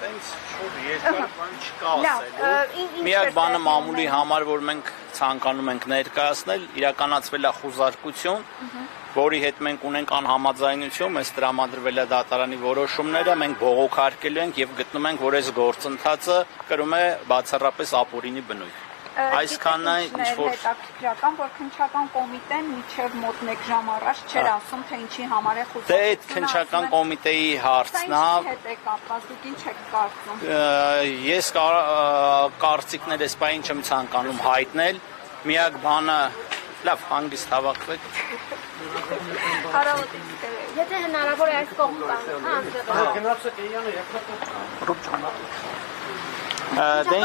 Տենց շուտ երկար բան չկա ասելու։ Միակ բանը մամուլի համար, որ մենք ցանկանում ենք ներկայացնել, իրականացվել է խուզարկություն, որի հետ մենք ունենք անհամաձայնություն, մեզ տրամադրվել է դատարանի որոշումները, մենք բողոքարկելու ենք եւ գտնում ենք, որ այս գործընթացը կրում է բացառապես ապօրինի բնույթ։ Այսքանն է ինչ որ հետաքրքրական, որ քննչական կոմիտեն միջև մոտ 1 ժամ առաջ չէր ասում, թե ինչի համար է խոսում։ Դե այդ քննչական կոմիտեի հարցն է։ Հետ է կապված, դուք ինչ եք կարծում։ Ես կարծիքներս բային չեմ ցանկանում հայտնել։ Միակ բանը, լավ, հանգիստ հավաքվեք։ Եթե հնարավոր է այս կողմ Դե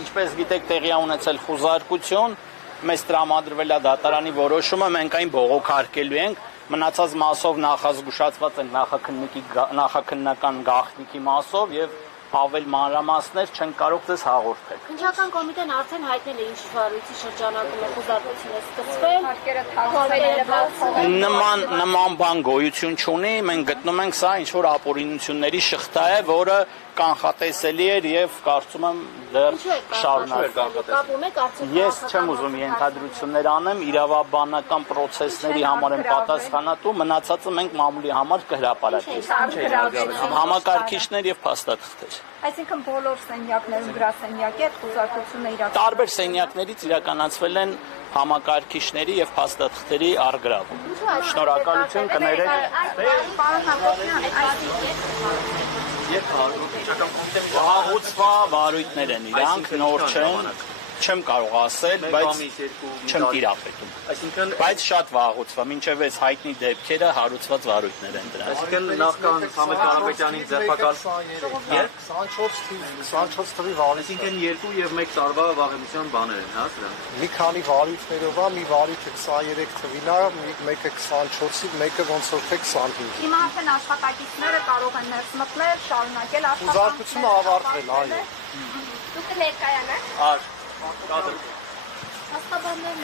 ինչպես գիտեք տեղի ունեցել խուզարկություն, մեզ տրամադրվել է դատարանի որոշումը, մենք այն բողոքարկելու ենք, մնացած մասով նախազգուշացված ենք նախաքննական գաղտնիքի մասով եւ ավել մանրամասներ չեն կարող դες հաղորդել։ Քննչական կոմիտեն արդեն հայտնել է ինչ վարույցի շրջանակում է խուզարկությունը սկսվել, հարկերը թաղվել նման բան գոյություն չունի, մենք գտնում ենք սա ինչ որ ապօրինությունների շղթա է, որը կանխատեսելի էր եւ կարծում եմ դեռ շարունակվի։ Ես չեմ ուզում ենթադրություններ անեմ, իրավաբանական process-ների համար եմ պատասխանատու, մնացածը մենք մամուլի համար կհրապարակենք։ Համակարգիչներ եւ փաստաթղթեր։ Այսինքն բոլոր սենյակներում գրասենյակի այդ խուզարկությունը իրականացվել։ Տարբեր սենյակներից իրականացվել են համակարգիչների եւ փաստաթղթերի առգրավում։ Շնորհակալություն կներեք։ Հաղորդվա վարույթներ են իրանք, նոր չեն, չեմ կարող ասել, բայց չեմ տիրապետում։ Բայց շատ վաղուց, մինչև այս հայտնի դեպքերը հարուցված վարույթներ են դրանք։ Այսինքն նախքան Սամվել Կարապետյանին ձերբակալ 24 թվի վարույթ։ Այսինքն 2 եւ 1 տարվա վաղեմության բաներ են, հա, սրանք։ Մի քանի վարույթներով է, մի վարույթը 23 թվին է, մեկը 24-ի, մեկը ոնց որ թե 25։ Հիմա արդեն աշխատակիցները կարող են ներս մտնել, շարունակել Խուզարկությունը ավարտվել, այո։ Դուք ներկայանաք։ Կադրը։ Աստաբաններն